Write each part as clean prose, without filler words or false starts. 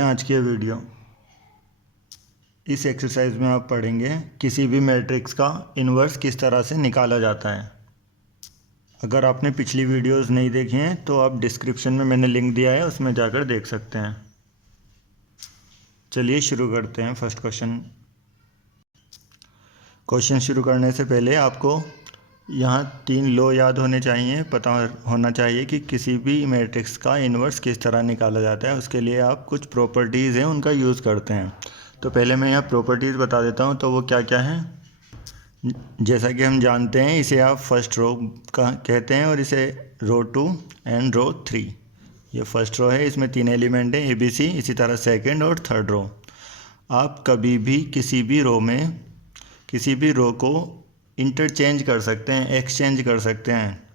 आज की वीडियो। इस एक्सरसाइज में आप पढ़ेंगे किसी भी मैट्रिक्स का इन्वर्स किस तरह से निकाला जाता है। अगर आपने पिछली वीडियोस नहीं देखी हैं तो आप डिस्क्रिप्शन में मैंने लिंक दिया है, उसमें जाकर देख सकते हैं। चलिए शुरू करते हैं। फर्स्ट क्वेश्चन शुरू करने से पहले आपको यहाँ 3 लॉ याद होने चाहिए, पता होना चाहिए कि किसी भी मैट्रिक्स का इन्वर्स किस तरह निकाला जाता है। उसके लिए आप कुछ प्रॉपर्टीज़ हैं उनका यूज़ करते हैं। तो पहले मैं यहाँ प्रॉपर्टीज़ बता देता हूँ, तो वो क्या क्या हैं। जैसा कि हम जानते हैं, इसे आप फर्स्ट रो का कहते हैं और इसे रो 2 एंड रो 3। ये फर्स्ट रो है, इसमें 3 एलिमेंट हैं ABC। इसी तरह सेकंड और थर्ड रो। आप कभी भी किसी भी रो को इंटरचेंज कर सकते हैं, एक्सचेंज कर सकते हैं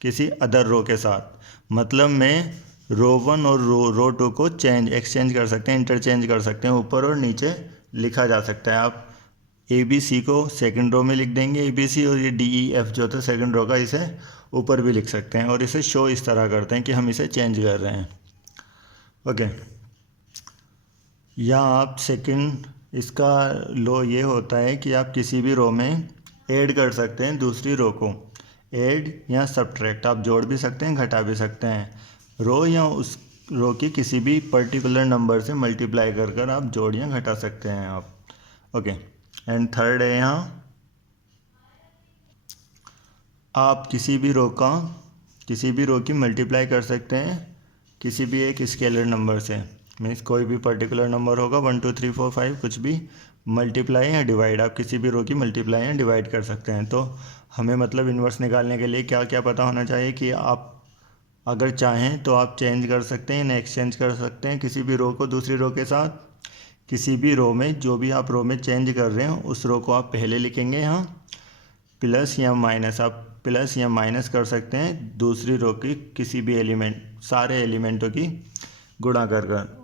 किसी अदर रो के साथ। मतलब में रो 1 और रो 2 को एक्सचेंज कर सकते हैं, इंटरचेंज कर सकते हैं। ऊपर और नीचे लिखा जा सकता है। आप ABC को सेकंड रो में लिख देंगे ABC, और ये DEF जो था सेकंड रो का, इसे ऊपर भी लिख सकते हैं। और इसे शो इस तरह करते हैं कि हम इसे चेंज कर रहे हैं। ओके, या आप सेकंड, इसका लो ये होता है कि आप किसी भी रो में ऐड कर सकते हैं दूसरी रो को। ऐड या सब्ट्रैक्ट, आप जोड़ भी सकते हैं, घटा भी सकते हैं। रो या उस रो की किसी भी पर्टिकुलर नंबर से मल्टीप्लाई कर कर आप जोड़ या घटा सकते हैं आप। ओके, एंड थर्ड है, यहाँ आप किसी भी रो की मल्टीप्लाई कर सकते हैं किसी भी एक स्केलर नंबर से। मीन्स कोई भी पर्टिकुलर नंबर होगा 1 2 3 4 5, कुछ भी मल्टीप्लाई या डिवाइड, आप किसी भी रो की मल्टीप्लाई या डिवाइड कर सकते हैं। तो हमें मतलब इन्वर्स निकालने के लिए क्या क्या पता होना चाहिए कि आप अगर चाहें तो आप चेंज कर सकते हैं, एक्सचेंज कर सकते हैं किसी भी रो को दूसरी रो के साथ। किसी भी रो में जो भी आप रो में चेंज कर रहे हैं उस रो को आप पहले लिखेंगे यहाँ प्लस या माइनस। आप प्लस या माइनस कर सकते हैं दूसरी रो की किसी भी सारे एलिमेंटों की गुणा कर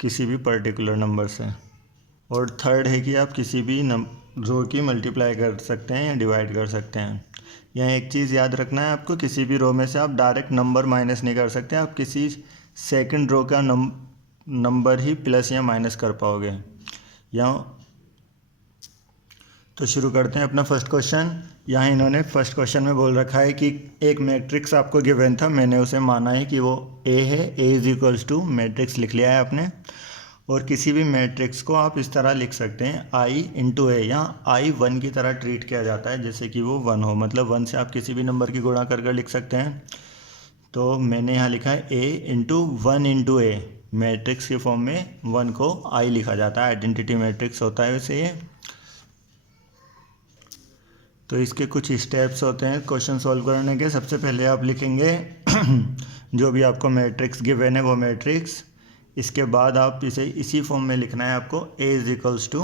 किसी भी पर्टिकुलर नंबर से। और थर्ड है कि आप किसी भी रो की मल्टीप्लाई कर सकते हैं या डिवाइड कर सकते हैं। यहाँ एक चीज़ याद रखना है आपको, किसी भी रो में से आप डायरेक्ट नंबर माइनस नहीं कर सकते। आप किसी सेकंड रो का नंबर ही प्लस या माइनस कर पाओगे। यहाँ तो शुरू करते हैं अपना फर्स्ट क्वेश्चन। यहाँ इन्होंने फर्स्ट क्वेश्चन में बोल रखा है कि एक मैट्रिक्स आपको गिवन था, मैंने उसे माना है कि वो A है। A is equals to, matrix लिख लिया है आपने। और किसी भी मैट्रिक्स को आप इस तरह लिख सकते हैं I इंटू A। यहाँ I 1 की तरह ट्रीट किया जाता है, जैसे कि वो 1 हो। मतलब 1 से आप किसी भी नंबर की गुणा कर लिख सकते हैं। तो मैंने यहाँ लिखा है A into 1 into A। Matrix के फॉर्म में 1 को I लिखा जाता है, आइडेंटिटी मैट्रिक्स होता है वैसे ये। तो इसके कुछ स्टेप्स होते हैं क्वेश्चन सॉल्व करने के। सबसे पहले आप लिखेंगे जो भी आपको मैट्रिक्स गिवन है वो मैट्रिक्स। इसके बाद आप इसे इसी फॉर्म में लिखना है आपको, A is equals to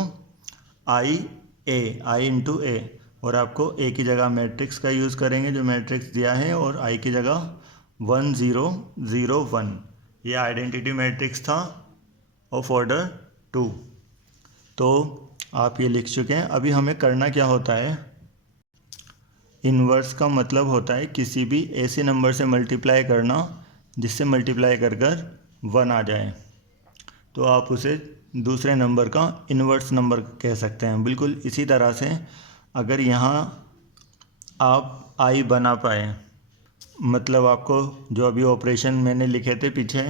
I into A। और आपको A की जगह मैट्रिक्स का यूज़ करेंगे जो मैट्रिक्स दिया है, और I की जगह 1 0 0 1। ये आइडेंटिटी मैट्रिक्स था ऑफ ऑर्डर 2। तो आप ये लिख चुके हैं। अभी हमें करना क्या होता है, इन्वर्स का मतलब होता है किसी भी ऐसे नंबर से मल्टीप्लाई करना जिससे मल्टीप्लाई कर 1 आ जाए, तो आप उसे दूसरे नंबर का इन्वर्स नंबर कह सकते हैं। बिल्कुल इसी तरह से अगर यहाँ आप I बना पाए, मतलब आपको जो अभी ऑपरेशन मैंने लिखे थे पीछे,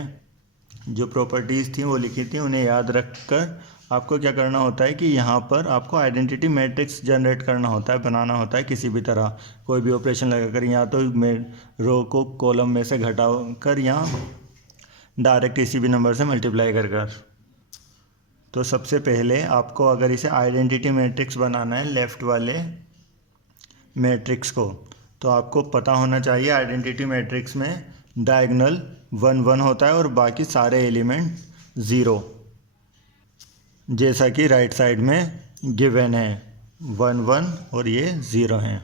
जो प्रॉपर्टीज़ थी वो लिखी थी, उन्हें याद रख कर आपको क्या करना होता है कि यहाँ पर आपको आइडेंटिटी मैट्रिक्स जनरेट करना होता है, बनाना होता है किसी भी तरह। कोई भी ऑपरेशन लगाकर या तो रो को कॉलम में से घटा कर या डायरेक्ट किसी भी नंबर से मल्टीप्लाई कर। तो सबसे पहले आपको अगर इसे आइडेंटिटी मैट्रिक्स बनाना है लेफ़्ट वाले मैट्रिक्स को, तो आपको पता होना चाहिए आइडेंटिटी मैट्रिक्स में डायगोनल 1 1 होता है और बाकी सारे एलिमेंट 0, जैसा कि राइट साइड में गिवन है 1 1 और ये 0 हैं।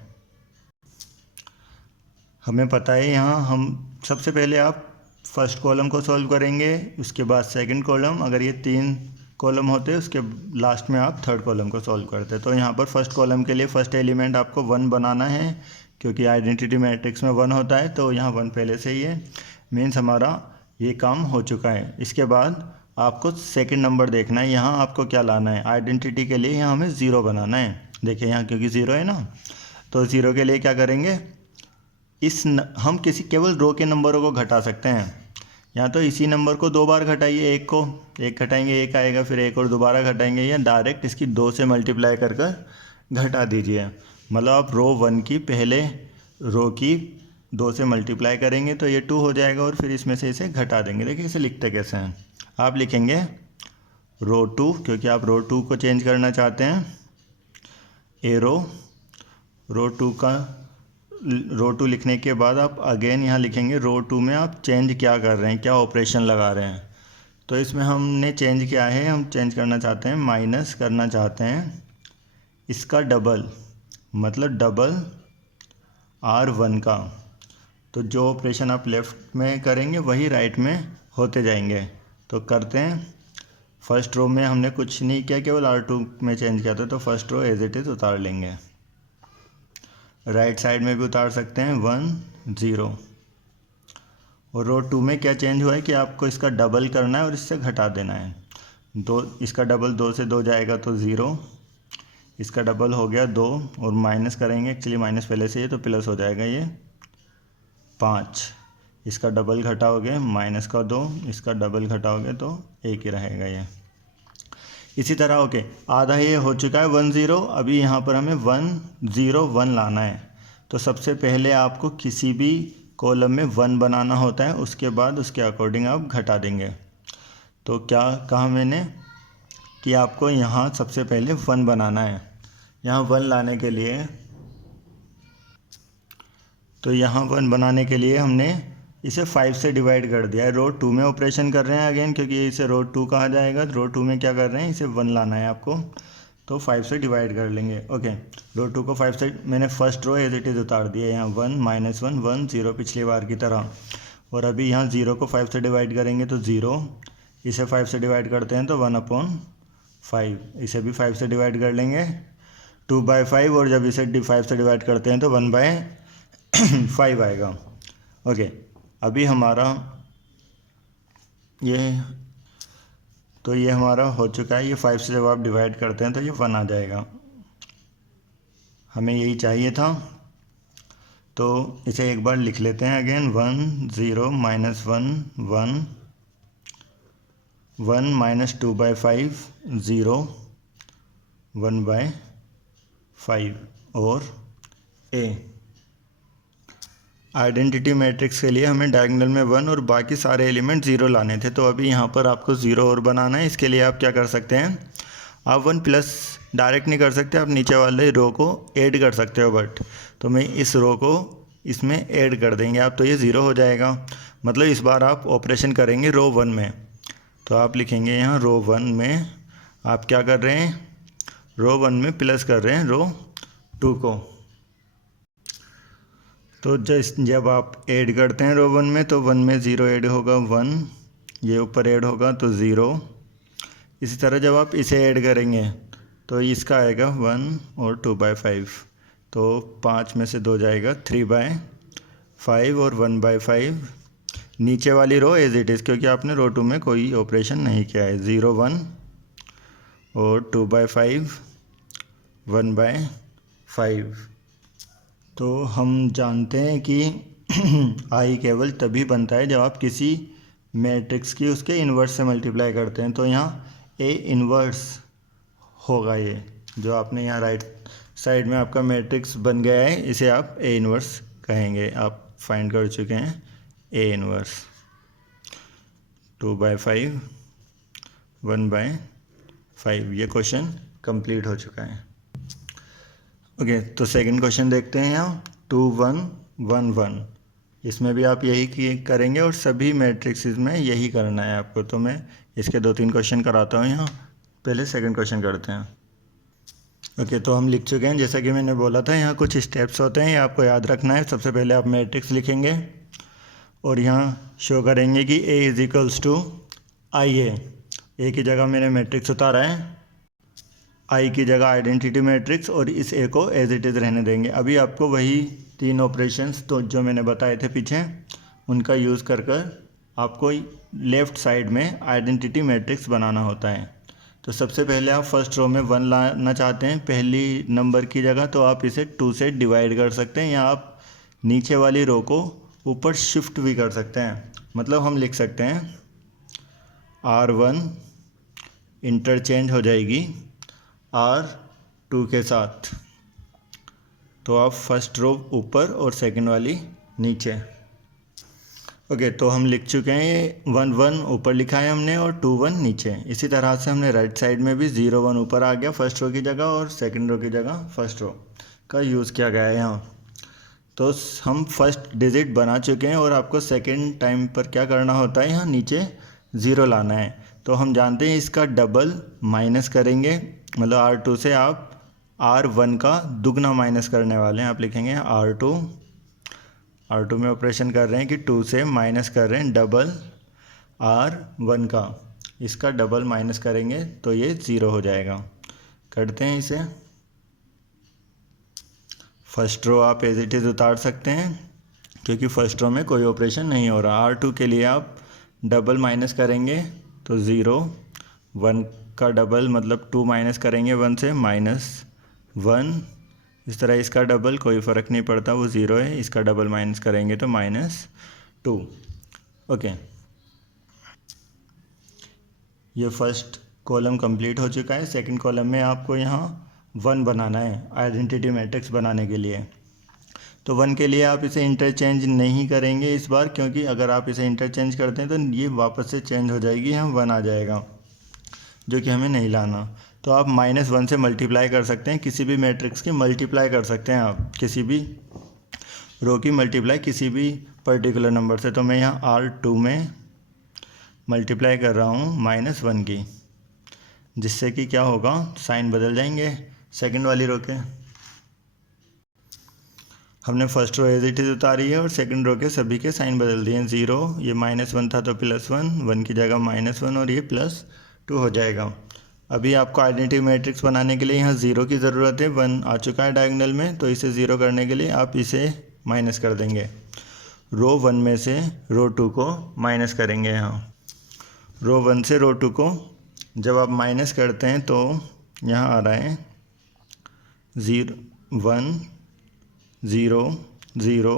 हमें पता है यहाँ हम सबसे पहले आप फर्स्ट कॉलम को सॉल्व करेंगे, उसके बाद सेकंड कॉलम। अगर ये 3 कॉलम होते हैं उसके लास्ट में आप थर्ड कॉलम को सॉल्व करते। तो यहाँ पर फर्स्ट कॉलम के लिए फर्स्ट एलिमेंट आपको 1 बनाना है, क्योंकि आइडेंटिटी मैट्रिक्स में 1 होता है। तो यहाँ 1 पहले से ही है, मीन्स हमारा ये काम हो चुका है। इसके बाद आपको सेकंड नंबर देखना है। यहाँ आपको क्या लाना है, आइडेंटिटी के लिए यहाँ हमें ज़ीरो बनाना है। देखिए यहाँ क्योंकि ज़ीरो है ना, तो ज़ीरो के लिए क्या करेंगे, हम किसी केवल रो के नंबरों को घटा सकते हैं। या तो इसी नंबर को 2 बार घटाइए, एक को एक घटाएंगे, एक आएगा, फिर एक और दोबारा घटाएंगे, या डायरेक्ट इसकी 2 से मल्टीप्लाई कर घटा दीजिए। मतलब आप रो 1 की पहले रो की 2 से मल्टीप्लाई करेंगे तो ये 2 हो जाएगा, और फिर इसमें से इसे घटा देंगे। देखिए इसे लिखते कैसे हैं, आप लिखेंगे रो 2, क्योंकि आप रो 2 को चेंज करना चाहते हैं, एरो रो 2 का रो 2 लिखने के बाद आप अगेन यहाँ लिखेंगे रो 2 में आप चेंज क्या कर रहे हैं, क्या ऑपरेशन लगा रहे हैं। तो इसमें हमने चेंज किया है, हम चेंज करना चाहते हैं, माइनस करना चाहते हैं इसका डबल, मतलब डबल R1 का। तो जो ऑपरेशन आप लेफ़्ट में करेंगे वही राइट में होते जाएंगे। तो करते हैं, फर्स्ट रो में हमने कुछ नहीं किया, केवल R2 में चेंज किया था, तो first row as it is उतार लेंगे। राइट साइड में भी उतार सकते हैं 1 0। और रो 2 में क्या चेंज हुआ है कि आपको इसका डबल करना है और इससे घटा देना है। 2, इसका डबल 2 से 2 जाएगा तो 0, इसका डबल हो गया 2, और माइनस करेंगे, एक्चुअली माइनस पहले से ही तो प्लस हो जाएगा ये 5, इसका डबल घटाओगे माइनस का 2, इसका डबल घटाओगे तो 1 ही रहेगा ये। इसी तरह ओके, आधा ये हो चुका है 1 0। अभी यहाँ पर हमें 1 0 1 लाना है। तो सबसे पहले आपको किसी भी कॉलम में 1 बनाना होता है, उसके बाद उसके अकॉर्डिंग आप घटा देंगे। तो क्या कहा मैंने कि आपको यहाँ सबसे पहले 1 बनाना है। यहाँ 1 लाने के लिए, तो यहाँ 1 बनाने के लिए हमने इसे 5 से डिवाइड कर दिया है। रो 2 में ऑपरेशन कर रहे हैं अगेन, क्योंकि इसे रो 2 कहा जाएगा। रो 2 में क्या कर रहे हैं, इसे 1 लाना है आपको, तो 5 से डिवाइड कर लेंगे। ओके, रो 2 को 5 से मैंने first row as it is उतार दिया यहाँ 1 -1 1 0 पिछली बार की तरह। और अभी यहाँ 0 को 5 से डिवाइड करेंगे तो 0, इसे 5 से डिवाइड करते हैं तो 1/5, इसे भी 5 से डिवाइड कर लेंगे 2/5, और जब इसे 5 से डिवाइड करते हैं तो 1/5 आएगा। ओके, अभी हमारा ये हमारा हो चुका है। ये 5 से जब आप डिवाइड करते हैं तो ये 1 आ जाएगा। हमें यही चाहिए था, तो इसे एक बार लिख लेते हैं अगेन 1 0 -1 1 1 -2/5 0 1/5 और a। आइडेंटिटी मैट्रिक्स के लिए हमें डायगोनल में 1 और बाकी सारे एलिमेंट 0 लाने थे। तो अभी यहाँ पर आपको 0 और बनाना है। इसके लिए आप क्या कर सकते हैं, आप 1 प्लस डायरेक्ट नहीं कर सकते, आप नीचे वाले रो को ऐड कर सकते हो। बट तो मैं इस रो को इसमें ऐड कर देंगे आप, तो ये 0 हो जाएगा। मतलब इस बार आप ऑपरेशन करेंगे रो 1 में। तो आप लिखेंगे यहाँ रो 1 में आप क्या कर रहे हैं, रो 1 में प्लस कर रहे हैं रो 2 को। तो जब आप ऐड करते हैं रो 1 में, तो 1 में 0 ऐड होगा 1, ये ऊपर ऐड होगा तो 0। इसी तरह जब आप इसे ऐड करेंगे तो इसका आएगा 1 और 2/5, तो 5 में से 2 जाएगा 3/5 और 1/5। नीचे वाली रो एज इट इज़, क्योंकि आपने रो 2 में कोई ऑपरेशन नहीं किया है। 0 1 और 2/5 1/5। तो हम जानते हैं कि आई केवल तभी बनता है जब आप किसी मैट्रिक्स की उसके इन्वर्स से मल्टीप्लाई करते हैं। तो यहाँ ए इन्वर्स होगा, ये जो आपने यहाँ राइट साइड में आपका मैट्रिक्स बन गया है, इसे आप ए इन्वर्स कहेंगे। आप फाइंड कर चुके हैं ए इन्वर्स 2/5 1/5। ये क्वेश्चन कंप्लीट हो चुका है। ओके, तो सेकंड क्वेश्चन देखते हैं यहाँ 2 1 1 1। इसमें भी आप यही करेंगे और सभी मैट्रिक्स में यही करना है आपको। तो मैं इसके 2-3 क्वेश्चन कराता हूँ यहाँ। पहले सेकंड क्वेश्चन करते हैं। ओके, तो हम लिख चुके हैं, जैसा कि मैंने बोला था यहाँ कुछ स्टेप्स होते हैं, ये आपको याद रखना है। सबसे पहले आप मैट्रिक्स लिखेंगे और यहाँ शो करेंगे कि A = IA। ए की जगह मैंने मैट्रिक्स उतारा है, आई की जगह आइडेंटिटी मैट्रिक्स, और इस ए को एज इट इज़ रहने देंगे। अभी आपको वही 3 ऑपरेशंस तो जो मैंने बताए थे पीछे, उनका यूज़ कर आपको लेफ़्ट साइड में आइडेंटिटी मैट्रिक्स बनाना होता है। तो सबसे पहले आप फर्स्ट रो में 1 लाना चाहते हैं पहली नंबर की जगह, तो आप इसे 2 से डिवाइड कर सकते हैं, या आप नीचे वाली रो को ऊपर शिफ्ट भी कर सकते हैं। मतलब हम लिख सकते हैं R1 इंटरचेंज हो जाएगी R2 के साथ। तो आप फर्स्ट रो ऊपर और सेकंड वाली नीचे। ओके, तो हम लिख चुके हैं ये 1 1 ऊपर लिखा है हमने और 2 1 नीचे। इसी तरह से हमने राइट साइड में भी 0 1 ऊपर आ गया फर्स्ट रो की जगह और सेकंड रो की जगह फर्स्ट रो का यूज़ किया गया है यहाँ। तो हम फर्स्ट डिजिट बना चुके हैं और आपको सेकंड टाइम पर क्या करना होता है, यहाँ नीचे 0 लाना है। तो हम जानते हैं इसका डबल माइनस करेंगे, मतलब R2 से आप R1 का दुगना माइनस करने वाले हैं। आप लिखेंगे R2 में ऑपरेशन कर रहे हैं कि 2 से माइनस कर रहे हैं डबल R1 का, इसका डबल माइनस करेंगे तो ये 0 हो जाएगा। करते हैं इसे। फर्स्ट रो आप एज इट इज़ उतार सकते हैं क्योंकि फर्स्ट रो में कोई ऑपरेशन नहीं हो रहा। R2 के लिए आप डबल माइनस करेंगे तो 0, 1 का डबल मतलब 2 माइनस करेंगे 1 से -1, इस तरह इसका डबल कोई फ़र्क नहीं पड़ता, वो 0 है। इसका डबल माइनस करेंगे तो -2। ओके, ये फर्स्ट कॉलम कंप्लीट हो चुका है। सेकंड कॉलम में आपको यहाँ 1 बनाना है आइडेंटिटी मैट्रिक्स बनाने के लिए। तो 1 के लिए आप इसे इंटरचेंज नहीं करेंगे इस बार, क्योंकि अगर आप इसे इंटरचेंज करते हैं तो ये वापस से चेंज हो जाएगी, यहाँ 1 आ जाएगा जो कि हमें नहीं लाना। तो आप -1 से मल्टीप्लाई कर सकते हैं, किसी भी मैट्रिक्स की मल्टीप्लाई कर सकते हैं आप, किसी भी रो की मल्टीप्लाई किसी भी पर्टिकुलर नंबर से। तो मैं यहाँ R2 में मल्टीप्लाई कर रहा हूँ -1 की, जिससे कि क्या होगा, साइन बदल जाएंगे सेकंड वाली रो के। हमने first row as it is उतारी है और सेकंड रो के सभी के साइन बदल दिए हैं। 0, ये -1 था तो +1, 1 की जगह -1 और ये +2 हो जाएगा। अभी आपको आइडेंटिटी मैट्रिक्स बनाने के लिए यहाँ 0 की ज़रूरत है, 1 आ चुका है डायगोनल में, तो इसे 0 करने के लिए आप इसे माइनस कर देंगे। रो 1 में से रो 2 को माइनस करेंगे। यहाँ रो 1 से रो 2 को जब आप माइनस करते हैं तो यहाँ आ रहा है 0 1 0 0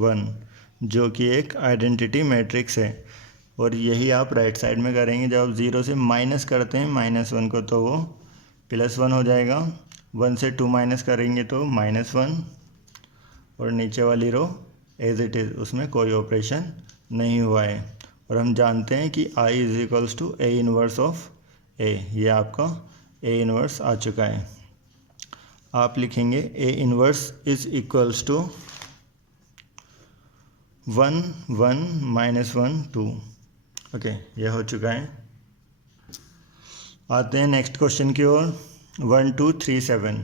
1, जो कि एक आइडेंटिटी मैट्रिक्स है। और यही आप राइट साइड में करेंगे। जब आप 0 से माइनस करते हैं -1 को तो वो +1 हो जाएगा। 1 से 2 माइनस करेंगे तो -1, और नीचे वाली रो एज इट इज़, उसमें कोई ऑपरेशन नहीं हुआ है। और हम जानते हैं कि I = A inverse of A, ये आपका A इनवर्स आ चुका है। आप लिखेंगे A inverse is equals to 1 1 -1 2। Okay, यह हो चुका है। आते हैं नेक्स्ट क्वेश्चन की ओर। 1 2 3 7,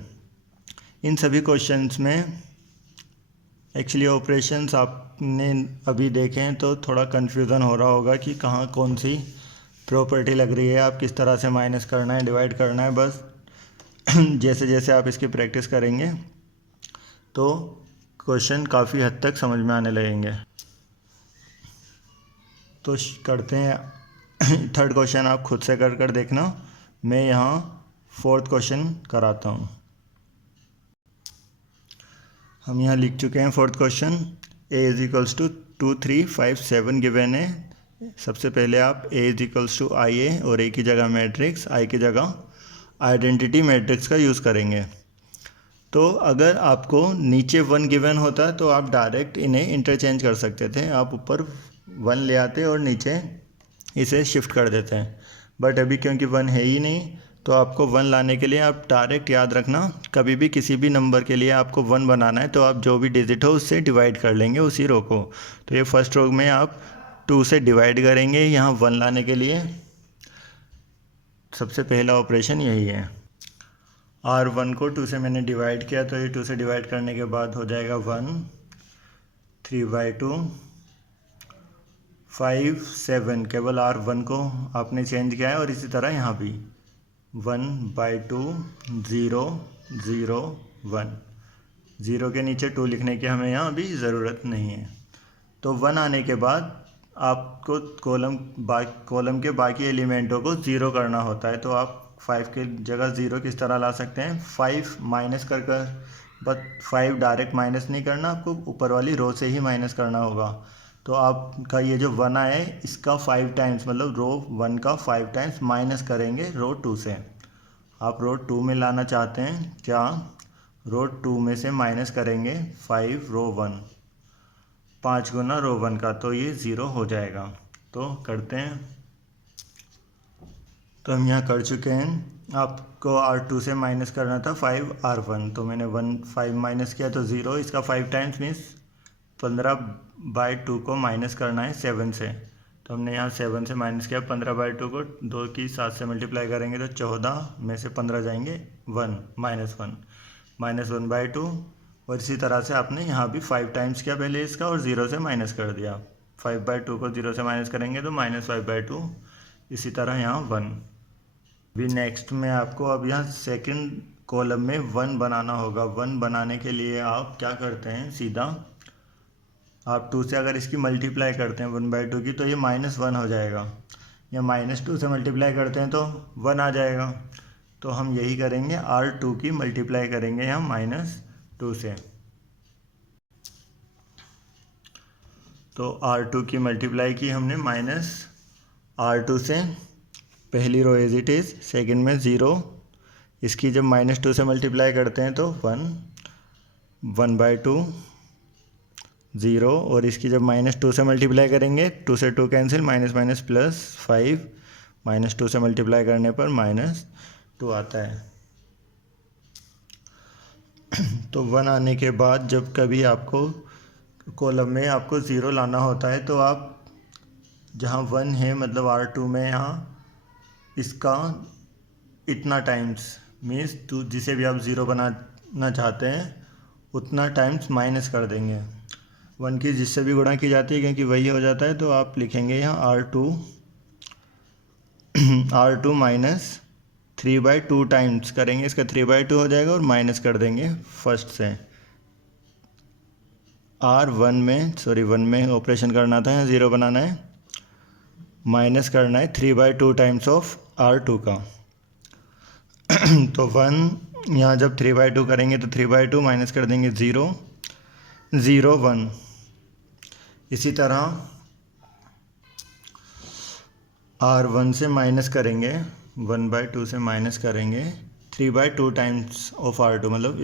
इन सभी क्वेश्चंस में एक्चुअली ऑपरेशंस आपने अभी देखे हैं तो थोड़ा कन्फ्यूज़न हो रहा होगा कि कहाँ कौन सी प्रॉपर्टी लग रही है, आप किस तरह से माइनस करना है, डिवाइड करना है। बस जैसे जैसे आप इसकी प्रैक्टिस करेंगे तो क्वेश्चन काफ़ी हद तक समझ में आने लगेंगे। तो करते हैं थर्ड क्वेश्चन, आप खुद से कर कर देखना। मैं यहाँ फोर्थ क्वेश्चन कराता हूँ। हम यहाँ लिख चुके हैं फोर्थ क्वेश्चन। A = 2 3 5 7 गिवन है। सबसे पहले आप A = IA और A की जगह मैट्रिक्स, I की जगह आइडेंटिटी मैट्रिक्स का यूज़ करेंगे। तो अगर आपको नीचे 1 गिवन होता तो आप डायरेक्ट इन्हें इंटरचेंज कर सकते थे, आप ऊपर 1 ले आते और नीचे इसे शिफ्ट कर देते हैं। बट अभी क्योंकि 1 है ही नहीं, तो आपको 1 लाने के लिए आप डायरेक्ट याद रखना, कभी भी किसी भी नंबर के लिए आपको 1 बनाना है तो आप जो भी डिजिट हो उससे डिवाइड कर लेंगे उसी रो को। तो ये फर्स्ट रो में आप 2 से डिवाइड करेंगे यहाँ 1 लाने के लिए। सबसे पहला ऑपरेशन यही है। R1 को 2 से मैंने डिवाइड किया तो ये 2 से डिवाइड करने के बाद हो जाएगा 1 3/2 5 7, केवल R1 को आपने चेंज किया है। और इसी तरह यहाँ भी 1/2 0 0 1, 0 के नीचे 2 लिखने की हमें यहाँ अभी ज़रूरत नहीं है। तो 1 आने के बाद आपको कॉलम के बाकी एलिमेंटों को ज़ीरो करना होता है। तो आप 5 की जगह ज़ीरो किस तरह ला सकते हैं, 5 माइनस कर बट 5 डायरेक्ट माइनस नहीं करना, आपको ऊपर वाली रो से ही माइनस करना होगा। तो आपका ये जो 1 आया है इसका 5 टाइम्स, मतलब रो 1 का 5 टाइम्स माइनस करेंगे रो 2 से। आप रो 2 में लाना चाहते हैं क्या, रो 2 में से माइनस करेंगे 5 रो 1, 5 गुना रो 1 का, तो ये 0 हो जाएगा। तो करते हैं। तो हम यहाँ कर चुके हैं। आपको R2 से माइनस करना था 5 R1, तो मैंने 5 माइनस किया तो 0, इसका 5 टाइम्स मीन्स 15/2 को माइनस करना है 7 से। तो हमने यहाँ 7 से माइनस किया 15/2 को, 2 की 7 से मल्टीप्लाई करेंगे तो 14 में से 15 जाएंगे 1 -1/2। और इसी तरह से आपने यहाँ भी 5 टाइम्स किया पहले इसका और 0 से माइनस कर दिया। 5/2 को 0 से माइनस करेंगे तो -5/2, इसी तरह यहाँ 1। भी नेक्स्ट में आपको अब यहाँ सेकंड कॉलम में 1 बनाना होगा। 1 बनाने के लिए आप क्या करते हैं, सीधा आप 2 से अगर इसकी मल्टीप्लाई करते हैं 1/2 की, तो ये -1 हो जाएगा, या -2 से मल्टीप्लाई करते हैं तो 1 आ जाएगा। तो हम यही करेंगे, R2 की मल्टीप्लाई करेंगे यहाँ -2 से। तो R2 की मल्टीप्लाई की हमने -R2 से, पहली रो एज इट इज़, सेकंड में 0, इसकी जब -2 से मल्टीप्लाई करते हैं तो 1/2 0, और इसकी जब -2 से मल्टीप्लाई करेंगे 2 से 2 कैंसिल, माइनस प्लस 5, -2 से मल्टीप्लाई करने पर -2 आता है। तो 1 आने के बाद जब कभी आपको कॉलम में आपको 0 लाना होता है तो आप जहाँ 1 है मतलब R2 में यहाँ इसका इतना टाइम्स मीन्स जिसे भी आप 0 बनाना चाहते हैं उतना टाइम्स माइनस कर देंगे। 1 की जिससे भी गुणा की जाती है क्योंकि वही हो जाता है, तो आप लिखेंगे यहाँ R2 माइनस 3/2 टाइम्स करेंगे, इसका 3/2 हो जाएगा और माइनस कर देंगे फर्स्ट से। वन में ऑपरेशन करना था, यहाँ 0 बनाना है, माइनस करना है 3/2 टाइम्स ऑफ R2 का। तो 1 यहाँ जब 3/2 करेंगे तो 3/2 माइनस कर देंगे 0, 0 1। इसी तरह R1 से माइनस करेंगे, 1/2 से माइनस करेंगे 3/2 टाइम्स ऑफ R2, मतलब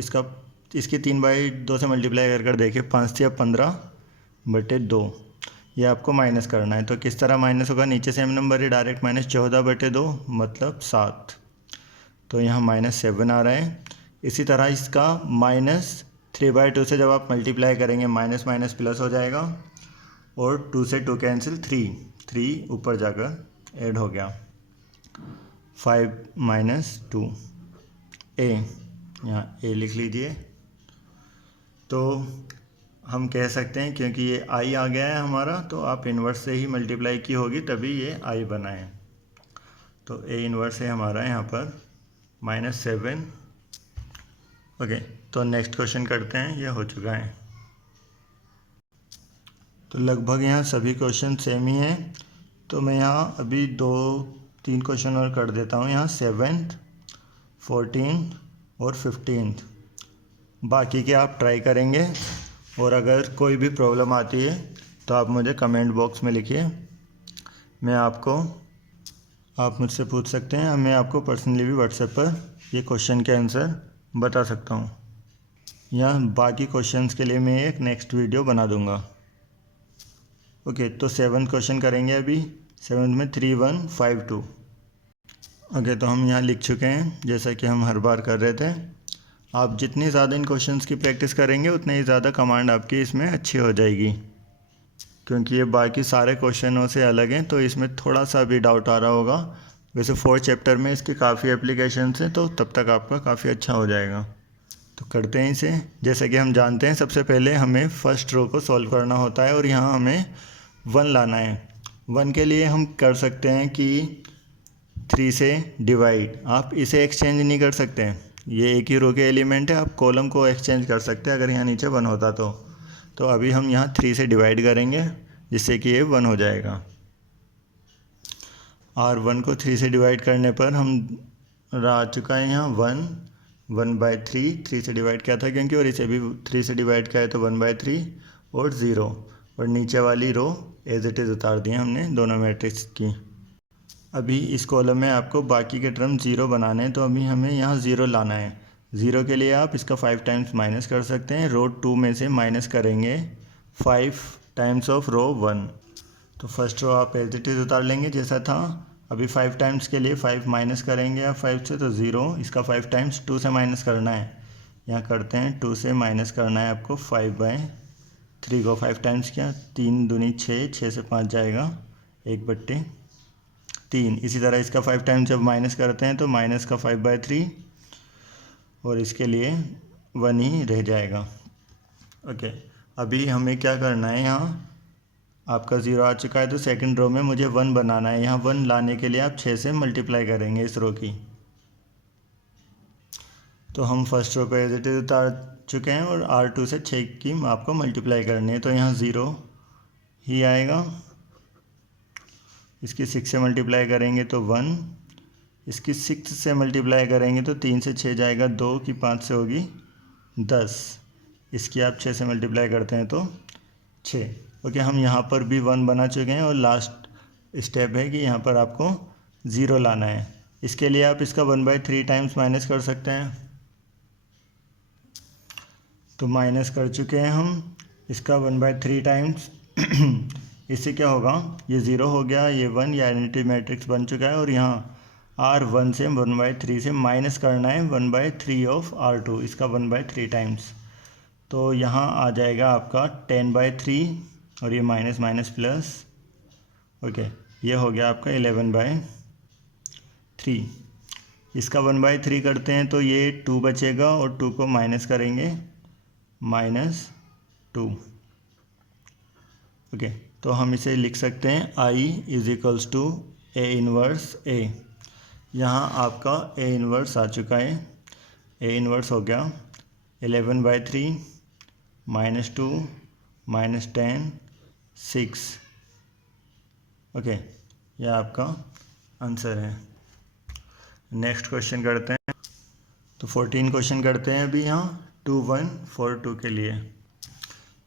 इसकी 3/2 से मल्टीप्लाई कर देखिए, 5 या 15/2, ये आपको माइनस करना है। तो किस तरह माइनस होगा, नीचे सेम नंबर है डायरेक्ट, -14/2 मतलब 7, तो यहाँ -7 आ रहा है। इसी तरह इसका -3/2 से जब आप मल्टीप्लाई करेंगे माइनस माइनस प्लस हो जाएगा, और 2 से 2 कैंसिल, 3 ऊपर जाकर ऐड हो गया, 5 - 2 a, यहाँ a लिख लीजिए। तो हम कह सकते हैं क्योंकि ये i आ गया है हमारा, तो आप इन्वर्स से ही मल्टीप्लाई की होगी तभी ये i बना है। तो a इन्वर्स है हमारा यहाँ पर -7। ओके, तो नेक्स्ट क्वेश्चन करते हैं, ये हो चुका है। तो लगभग यहाँ सभी क्वेश्चन सेम ही हैं, तो मैं यहाँ अभी 2-3 क्वेश्चन और कर देता हूँ, यहाँ 7th, 14th और 15th। बाकी के आप ट्राई करेंगे, और अगर कोई भी प्रॉब्लम आती है तो आप मुझे कमेंट बॉक्स में लिखिए, आप मुझसे पूछ सकते हैं, मैं आपको पर्सनली भी व्हाट्सएप पर ये क्वेश्चन के आंसर बता सकता हूँ, या बाकी क्वेश्चंस के लिए मैं एक नेक्स्ट वीडियो बना दूँगा। ओके, तो 7th क्वेश्चन करेंगे अभी। 7th में 3 1 5 2। ओके, तो हम यहाँ लिख चुके हैं जैसा कि हम हर बार कर रहे थे। आप जितनी ज़्यादा इन क्वेश्चंस की प्रैक्टिस करेंगे उतनी ही ज़्यादा कमांड आपकी इसमें अच्छी हो जाएगी, क्योंकि ये बाकी सारे क्वेश्चनों से अलग हैं, तो इसमें थोड़ा सा भी डाउट आ रहा होगा। वैसे 4th चैप्टर में इसके काफ़ी एप्लीकेशंस हैं, तो तब तक आपका काफ़ी अच्छा हो जाएगा। तो करते हैं इसे। जैसा कि हम जानते हैं, सबसे पहले हमें फर्स्ट रो को सॉल्व करना होता है और यहाँ हमें 1 लाना है। 1 के लिए हम कर सकते हैं कि 3 से डिवाइड, आप इसे एक्सचेंज नहीं कर सकते, ये एक ही रो के एलिमेंट है, आप कॉलम को एक्सचेंज कर सकते हैं अगर यहाँ नीचे 1 होता तो अभी हम यहाँ 3 से डिवाइड करेंगे, जिससे कि ये 1 हो जाएगा। R1 को 3 से डिवाइड करने पर हम आ चुका है यहाँ 1/3, 3 से डिवाइड किया था क्योंकि, और इसे भी 3 से डिवाइड किया है तो 1/3 और 0, और नीचे वाली रो एज इट इज़ उतार दी हमने दोनों मैट्रिक्स की। अभी इस कॉलम में आपको बाकी के टर्म 0 बनाने हैं, तो अभी हमें यहाँ 0 लाना है। 0 के लिए आप इसका 5 टाइम्स माइनस कर सकते हैं। रो 2 में से माइनस करेंगे 5 टाइम्स ऑफ रो 1, तो फर्स्ट रो आप एज इट इज़ उतार लेंगे जैसा था। अभी 5 टाइम्स के लिए 5 माइनस करेंगे आप 5 से, तो 0, इसका 5 टाइम्स 2 से माइनस करना है। यहाँ करते हैं, 2 से माइनस करना है आपको 5/3 को 5 टाइम्स किया, 3 दूनी 6, 6 से 5 जाएगा 1/3। इसी तरह इसका 5 टाइम्स जब माइनस करते हैं तो माइनस का 5/3, और इसके लिए 1 ही रह जाएगा। ओके, अभी हमें क्या करना है, यहाँ आपका 0 आ चुका है तो सेकंड रो में मुझे 1 बनाना है। यहाँ 1 लाने के लिए आप 6 से मल्टीप्लाई करेंगे इस रो की। तो हम फर्स्ट रो पे एज इट इज़ उतार चुके हैं और R2 से 6 की आपको मल्टीप्लाई करनी है, तो यहाँ 0 ही आएगा। इसकी 6 से मल्टीप्लाई करेंगे तो 1, इसकी 6 से मल्टीप्लाई करेंगे तो 3 से 6 जाएगा 2 की 5 से होगी 10, इसकी आप 6 से मल्टीप्लाई करते हैं तो 6। ओके, हम यहाँ पर भी 1 बना चुके हैं और लास्ट स्टेप है कि यहाँ पर आपको 0 लाना है। इसके लिए आप इसका 1/3 टाइम्स माइनस कर सकते हैं, तो माइनस कर चुके हैं हम इसका 1/3 टाइम्स। इससे क्या होगा, ये 0 हो गया, ये 1, या आइडेंटिटी मैट्रिक्स बन चुका है, और यहाँ R1 से 1/3 से माइनस करना है 1/3 ऑफ R2, इसका 1/3 टाइम्स, तो यहाँ आ जाएगा आपका 10/3, और ये माइनस माइनस प्लस। ओके, ये हो गया आपका 11/3। इसका 1/3 करते हैं तो ये 2 बचेगा, और 2 को माइनस करेंगे -2। ओके, तो हम इसे लिख सकते हैं I = A इनवर्स A। यहाँ आपका A इनवर्स आ चुका है। A इनवर्स हो गया 11/3 -2 -10 6। ओके, यह आपका आंसर है। नेक्स्ट क्वेश्चन करते हैं, तो 14 क्वेश्चन करते हैं अभी यहाँ 2142 के लिए।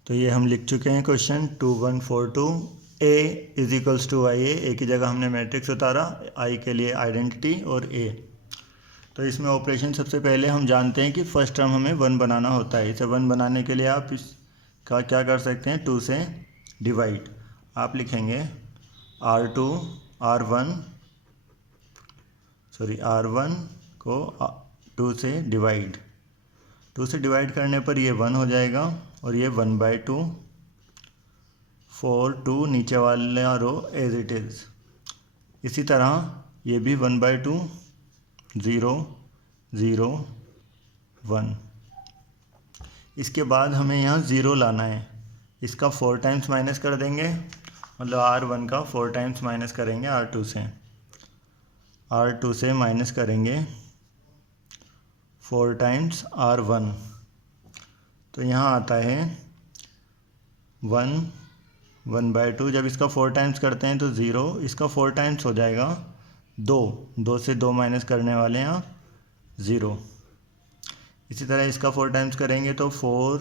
तो ये हम लिख चुके हैं क्वेश्चन 2142। A = IA, A की जगह हमने मैट्रिक्स उतारा, I के लिए आइडेंटिटी और A। तो इसमें ऑपरेशन सबसे पहले हम जानते हैं कि फर्स्ट टर्म हमें 1 बनाना होता है। इसे 1 बनाने के लिए आप इसका क्या कर सकते हैं, 2 से डिवाइड। आप लिखेंगे R1 को 2 से डिवाइड। 2 से डिवाइड करने पर ये 1 हो जाएगा, और ये 1/2 4 2 नीचे वाला रो एज इट इज़। इसी तरह ये भी 1/2 0 0 1। इसके बाद हमें यहाँ 0 लाना है, इसका 4 टाइम्स माइनस कर देंगे, मतलब R1 का 4 टाइम्स माइनस करेंगे R2 से माइनस करेंगे 4 टाइम्स R1, तो यहाँ आता है 1/2। जब इसका 4 टाइम्स करते हैं तो 0, इसका 4 टाइम्स हो जाएगा 2 से 2 माइनस करने वाले हैं आप 0। इसी तरह इसका 4 टाइम्स करेंगे तो 4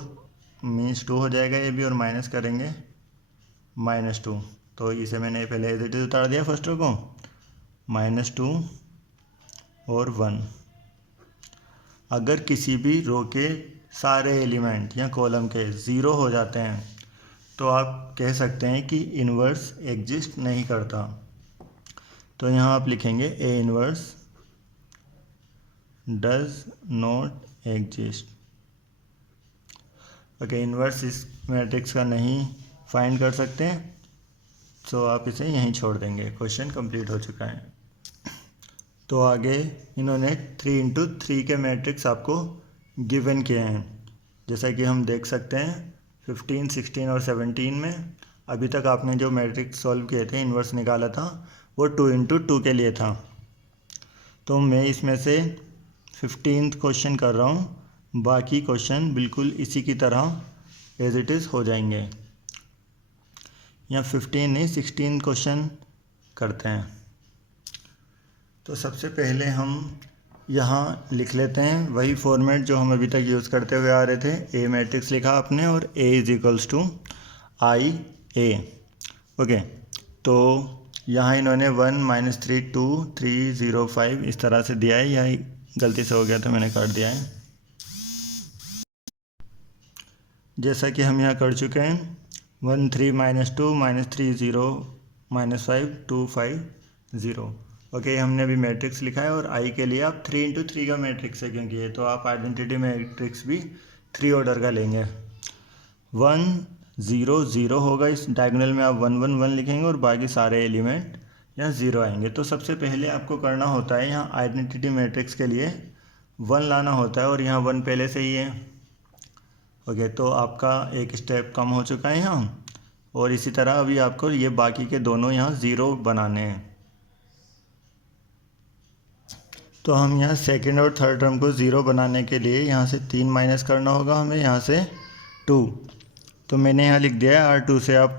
मीन्स 2 हो जाएगा ये भी, और माइनस करेंगे -2, तो इसे मैंने पहले एज इट इज़ उतार दिया फर्स्ट रो को, -2 और 1। अगर किसी भी रो के सारे एलिमेंट या कॉलम के 0 हो जाते हैं तो आप कह सकते हैं कि इन्वर्स एग्जिस्ट नहीं करता। तो यहाँ आप लिखेंगे A inverse does not exist. Okay, inverse इस मैट्रिक्स का नहीं फाइंड कर सकते हैं, तो आप इसे यहीं छोड़ देंगे। क्वेश्चन कंप्लीट हो चुका है। तो आगे इन्होंने 3×3 के मैट्रिक्स आपको गिवन किए हैं, जैसा कि हम देख सकते हैं 15, 16 और 17 में। अभी तक आपने जो मैट्रिक्स सॉल्व किए थे, इन्वर्स निकाला था, वो 2×2 के लिए था। तो मैं इसमें से 15th क्वेश्चन कर रहा हूँ, बाकी क्वेश्चन बिल्कुल इसी की तरह एज इट इज़ हो जाएंगे। या 15 नहीं 16 क्वेश्चन करते हैं। तो सबसे पहले हम यहाँ लिख लेते हैं वही फॉर्मेट जो हम अभी तक यूज़ करते हुए आ रहे थे। ए मैट्रिक्स लिखा आपने और A is equals to I A. Okay, तो यहाँ इन्होंने 1 - 3 2 3 0 5 इस तरह से दिया है, यह गलती से हो गया था, मैंने काट दिया है। जैसा कि हम यहाँ कर चुके हैं 1 3 - 2 - 3 0 - 5 2 5 0। ओके, हमने अभी मैट्रिक्स लिखा है और आई के लिए आप 3 × 3 का मैट्रिक्स है क्योंकि ये, तो आप आइडेंटिटी मैट्रिक्स भी 3 ऑर्डर का लेंगे। 1 0 0 होगा, इस डायगोनल में आप 1 1 1 लिखेंगे और बाकी सारे एलिमेंट यहाँ 0 आएंगे। तो सबसे पहले आपको करना होता है यहाँ आइडेंटिटी मैट्रिक्स के लिए 1 लाना होता है और यहाँ 1 पहले से ही है। ओके, तो आपका एक स्टेप कम हो चुका है यहाँ। और इसी तरह अभी आपको ये बाकी के दोनों यहाँ 0 बनाने हैं। तो हम यहाँ सेकंड और थर्ड टर्म को 0 बनाने के लिए यहाँ से 3 माइनस करना होगा हमें, यहाँ से 2। तो मैंने यहाँ लिख दिया है R2 से आप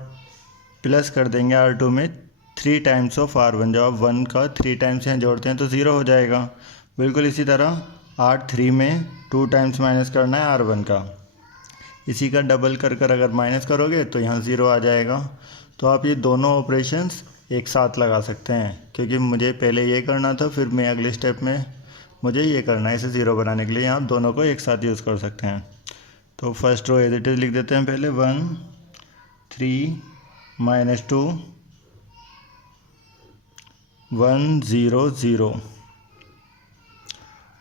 प्लस कर देंगे R2 में 3 टाइम्स ऑफ R1। जब आप 1 का 3 टाइम्स यहाँ जोड़ते हैं तो 0 हो जाएगा। बिल्कुल इसी तरह R3 में 2 टाइम्स माइनस करना है R1 का, इसी का डबल कर अगर माइनस करोगे तो यहाँ 0 आ जाएगा। तो आप ये दोनों ऑपरेशंस एक साथ लगा सकते हैं, क्योंकि मुझे पहले ये करना था, फिर मैं अगले स्टेप में मुझे ये करना है, इसे 0 बनाने के लिए आप दोनों को एक साथ यूज़ कर सकते हैं। तो first row as it is लिख देते हैं पहले 1 3 - 2 1 0 0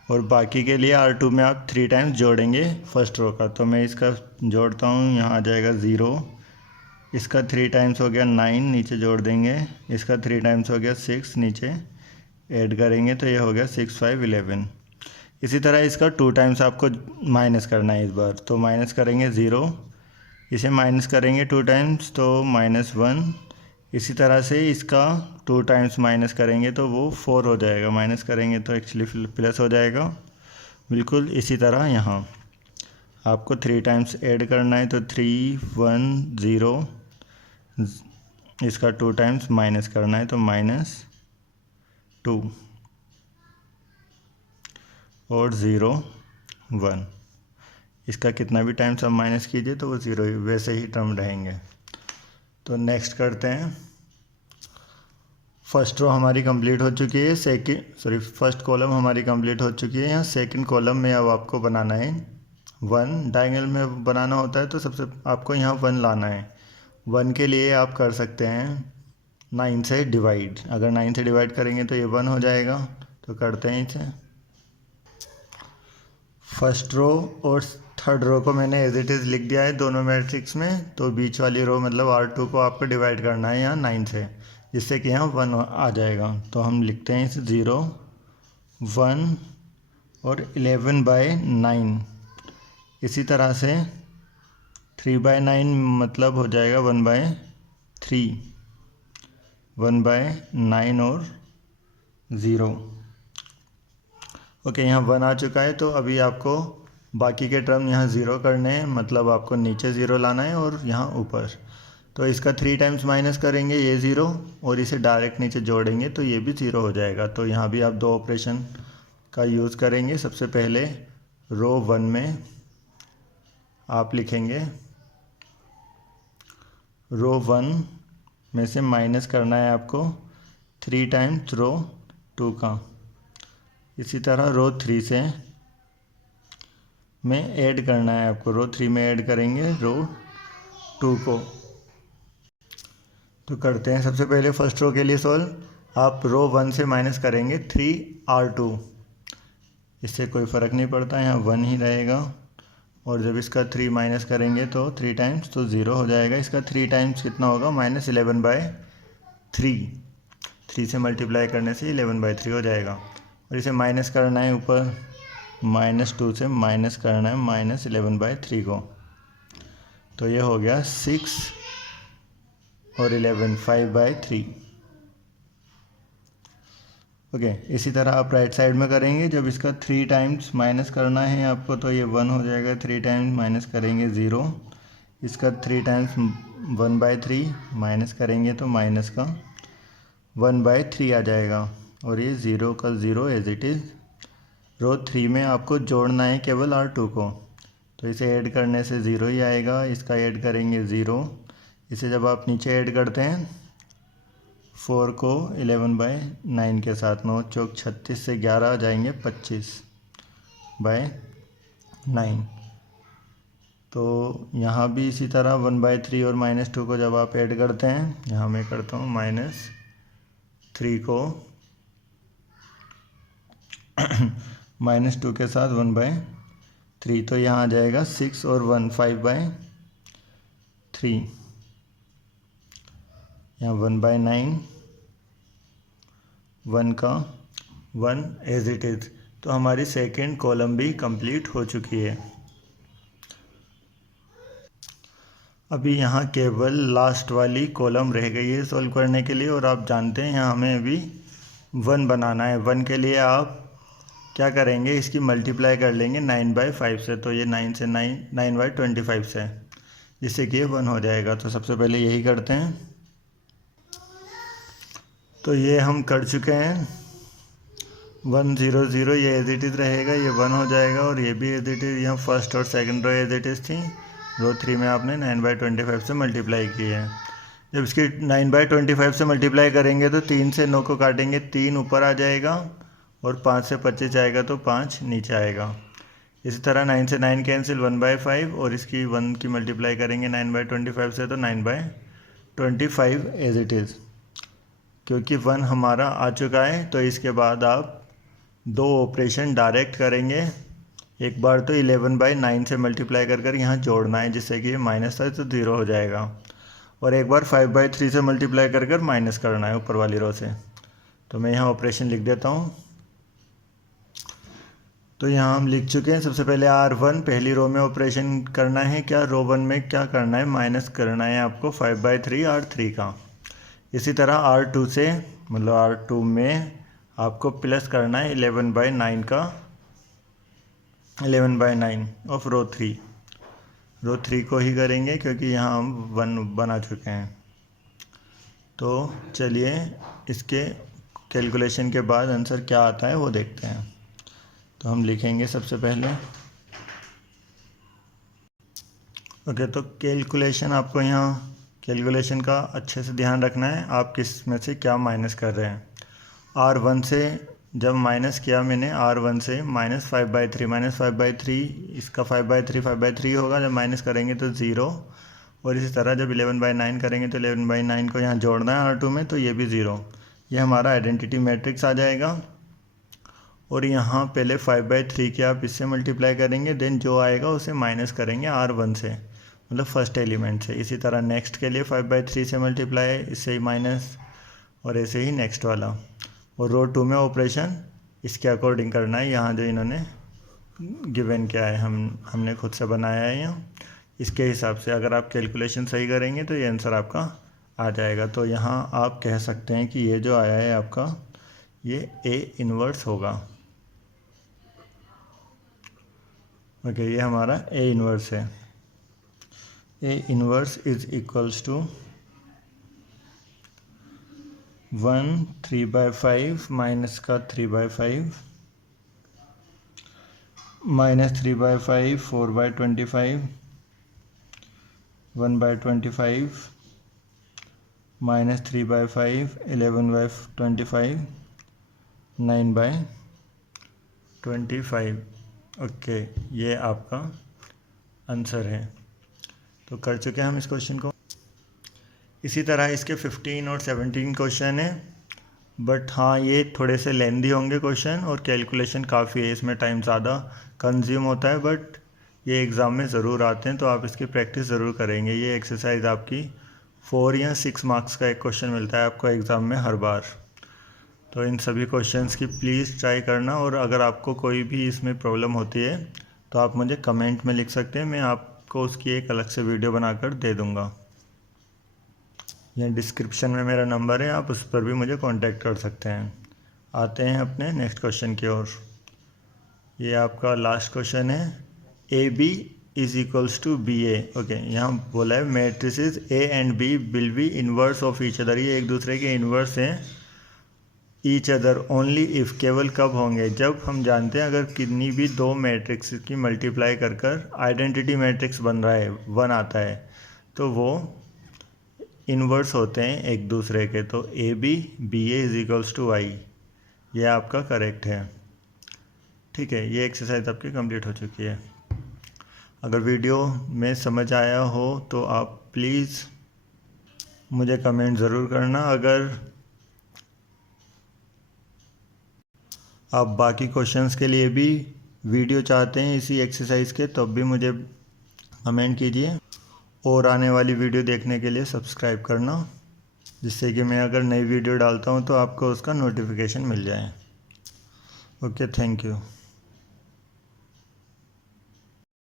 और बाकी के लिए R2 में आप 3 टाइम्स जोड़ेंगे फर्स्ट रो का। तो मैं इसका जोड़ता हूँ, यहाँ आ जाएगा 0, इसका 3 टाइम्स हो गया 9, नीचे जोड़ देंगे, इसका 3 टाइम्स हो गया 6, नीचे ऐड करेंगे तो ये हो गया 6 5 11। इसी तरह इसका 2 टाइम्स आपको माइनस करना है इस बार, तो माइनस करेंगे 0, इसे माइनस करेंगे 2 टाइम्स तो -1। इसी तरह से इसका 2 टाइम्स माइनस करेंगे तो वो 4 हो जाएगा, माइनस करेंगे तो एक्चुअली प्लस हो जाएगा। बिल्कुल इसी तरह यहाँ आपको 3 टाइम्स ऐड करना है तो 3 1 0, इसका 2 टाइम्स माइनस करना है तो -2 और 0 1। इसका कितना भी टाइम्स आप माइनस कीजिए तो वो 0 वैसे ही टर्म रहेंगे। तो नेक्स्ट करते हैं। फर्स्ट रो हमारी कंप्लीट हो चुकी है, फर्स्ट कॉलम हमारी कंप्लीट हो चुकी है। यहाँ सेकंड कॉलम में अब आपको बनाना है 1, डायगोनल में बनाना होता है तो सबसे आपको यहाँ 1 लाना है। 1 के लिए आप कर सकते हैं 9 से डिवाइड, अगर 9 से डिवाइड करेंगे तो ये 1 हो जाएगा। तो करते हैं इसे। फर्स्ट रो और थर्ड रो को मैंने एज इट इज़ लिख दिया है दोनों मैट्रिक्स में। तो बीच वाली रो मतलब R2 को आपको डिवाइड करना है यहाँ 9 से, जिससे कि यहाँ 1 आ जाएगा। तो हम लिखते हैं इसे 0 1 और 11/9। इसी तरह से 3/9 मतलब हो जाएगा 1/3, 1/9 और 0। ओके, यहाँ 1 आ चुका है। तो अभी आपको बाकी के टर्म यहाँ 0 करने हैं, मतलब आपको नीचे 0 लाना है और यहाँ ऊपर। तो इसका 3 टाइम्स माइनस करेंगे ये 0 और इसे डायरेक्ट नीचे जोड़ेंगे तो ये भी 0 हो जाएगा। तो यहाँ भी आप 2 ऑपरेशन का यूज़ करेंगे। सबसे पहले रो 1 में आप लिखेंगे, रो 1 में से माइनस करना है आपको 3 टाइम्स रो 2 का। इसी तरह रो 3 से में ऐड करना है आपको, रो 3 में ऐड करेंगे रो 2 को। तो करते हैं सबसे पहले फर्स्ट रो के लिए सॉल्व। आप रो 1 से माइनस करेंगे 3R2, इससे कोई फ़र्क नहीं पड़ता, यहाँ 1 ही रहेगा। और जब इसका 3 माइनस करेंगे तो 3 टाइम्स तो 0 हो जाएगा। इसका 3 टाइम्स कितना होगा -11/3, 3 से मल्टीप्लाई करने से 11/3 हो जाएगा। और इसे माइनस करना है ऊपर, -2 से माइनस करना है -11/3 को। तो ये हो गया 6 और 11 5/3। ओके, इसी तरह आप राइट साइड में करेंगे। जब इसका 3 टाइम्स माइनस करना है आपको तो ये 1 हो जाएगा। 3 टाइम्स माइनस करेंगे 0, इसका 3 टाइम्स 1/3 माइनस करेंगे तो माइनस का 1/3 आ जाएगा और ये 0 का 0 एज इट इज़। रो 3 में आपको जोड़ना है केवल R2 को, तो इसे ऐड करने से 0 ही आएगा। इसका ऐड करेंगे 0। इसे जब आप नीचे ऐड करते हैं 4 को 11/9 के साथ, 9 चौक 36 से 11 आ जाएंगे 25/9। तो यहाँ भी इसी तरह 1/3 और -2 को जब आप ऐड करते हैं, यहाँ मैं करता हूँ -3 को -2 के साथ 1/3, तो यहाँ आ जाएगा 6 और 1 5/3। यहाँ 1/9, 1 का 1 एज इट इज़। तो हमारी सेकेंड कॉलम भी कंप्लीट हो चुकी है। अभी यहाँ केवल लास्ट वाली कॉलम रह गई है सॉल्व करने के लिए, और आप जानते हैं यहाँ हमें अभी 1 बनाना है। 1 के लिए आप क्या करेंगे, इसकी मल्टीप्लाई कर लेंगे 9/5 से, तो ये 9 से 9/25 से, जिससे कि ये 1 हो जाएगा। तो सबसे पहले यही करते हैं। तो ये हम कर चुके हैं 1 0 0, ये एज इट इज़ रहेगा, ये 1 हो जाएगा, और ये भी एज इट इज़। यहाँ फर्स्ट और second row as it is थी। रो 3 में आपने 9/25 से मल्टीप्लाई की है। जब इसकी 9/25 से मल्टीप्लाई करेंगे तो 3 से 9 को काटेंगे, 3 ऊपर आ जाएगा, और 5 से 25 आएगा तो 5 नीचे आएगा। इसी तरह 9 से 9 कैंसिल, 1/5, और इसकी 1 की मल्टीप्लाई करेंगे 9/25 से, तो 9/25 एज इट इज़। क्योंकि 1 हमारा आ चुका है, तो इसके बाद आप 2 ऑपरेशन डायरेक्ट करेंगे। एक बार तो 11/9 से मल्टीप्लाई कर यहाँ जोड़ना है, जिससे कि ये माइनस था तो 0 हो जाएगा, और एक बार 5/3 से मल्टीप्लाई कर माइनस करना है ऊपर वाली रो से। तो मैं यहाँ ऑपरेशन लिख देता हूँ। तो यहाँ हम लिख चुके हैं। सबसे पहले R1 पहली रो में ऑपरेशन करना है। क्या रो 1 में क्या करना है, माइनस करना है आपको 5/3 R3 का। इसी तरह R2 से, मतलब R2 में आपको प्लस करना है 11/9 का, 11/9 ऑफ रो 3। रो 3 को ही करेंगे क्योंकि यहाँ हम 1 बना चुके हैं। तो चलिए इसके कैलकुलेशन के बाद आंसर क्या आता है वो देखते हैं। तो हम लिखेंगे सबसे पहले, ओके। तो कैलकुलेशन, आपको यहाँ कैलकुलेशन का अच्छे से ध्यान रखना है, आप किस में से क्या माइनस कर रहे हैं। R1 से जब माइनस किया मैंने, R1 से -5/3, इसका 5/3 होगा। जब माइनस करेंगे तो 0, और इसी तरह जब 11/9 करेंगे तो 11/9 को यहाँ जोड़ना है R2 में, तो ये भी 0। ये हमारा आइडेंटिटी मैट्रिक्स आ जाएगा। और यहाँ पहले 5/3 के आप इससे मल्टीप्लाई करेंगे, देन जो आएगा उसे माइनस करेंगे R1 से, मतलब फर्स्ट एलिमेंट से। इसी तरह नेक्स्ट के लिए 5/3 से मल्टीप्लाई, इससे ही माइनस, और ऐसे ही नेक्स्ट वाला। और रो 2 में ऑपरेशन इसके अकॉर्डिंग करना है, यहाँ जो इन्होंने गिवन किया है, हमने खुद से बनाया है यहाँ, इसके हिसाब से अगर आप कैलकुलेशन सही करेंगे तो ये आंसर आपका आ जाएगा। तो यहाँ आप कह सकते हैं कि ये जो आया है आपका, ये A इन्वर्स होगा। ओके, ये हमारा A इन्वर्स है। A inverse is equals to 1 3/5 minus का 3/5 माइनस 3/5 4/25 1/25 माइनस 3/5 11/25 9/25। ओके, ये आपका आंसर है। तो कर चुके हैं हम इस क्वेश्चन को। इसी तरह इसके 15 और 17 क्वेश्चन है, बट हाँ ये थोड़े से लेंदी होंगे क्वेश्चन, और कैलकुलेशन काफ़ी है, इसमें टाइम ज़्यादा कंज्यूम होता है, बट ये एग्ज़ाम में ज़रूर आते हैं, तो आप इसकी प्रैक्टिस ज़रूर करेंगे। ये एक्सरसाइज आपकी 4 या 6 मार्क्स का एक क्वेश्चन मिलता है आपको एग्ज़ाम में हर बार। तो इन सभी क्वेश्चंस की प्लीज़ ट्राई करना, और अगर आपको कोई भी इसमें प्रॉब्लम होती है तो आप मुझे कमेंट में लिख सकते हैं, मैं आपको उसकी एक अलग से वीडियो बनाकर दे दूँगा। यहाँ डिस्क्रिप्शन में मेरा नंबर है, आप उस पर भी मुझे कांटेक्ट कर सकते हैं। आते हैं अपने नेक्स्ट क्वेश्चन की ओर। ये आपका लास्ट क्वेश्चन है। AB is equals to B A. Okay, यहाँ बोला है matrices A and B will be inverse of each other, ये एक दूसरे के इन्वर्स हैं। ईच अदर ओनली इफ़, केवल कब होंगे, जब हम जानते हैं अगर कितनी भी दो मैट्रिक्स की मल्टीप्लाई कर कर आइडेंटिटी मैट्रिक्स बन रहा है, 1 आता है, तो वो इन्वर्स होते हैं एक दूसरे के। तो A B A is equals to I, ये आपका करेक्ट है। ठीक है, ये एक्सरसाइज आपकी कंप्लीट हो चुकी है। अगर वीडियो में समझ आया हो तो आप प्लीज़ मुझे कमेंट ज़रूर करना। अगर आप बाकी क्वेश्चंस के लिए भी वीडियो चाहते हैं इसी एक्सरसाइज के, तब भी मुझे कमेंट कीजिए। और आने वाली वीडियो देखने के लिए सब्सक्राइब करना, जिससे कि मैं अगर नई वीडियो डालता हूँ तो आपको उसका नोटिफिकेशन मिल जाए। Okay, thank you.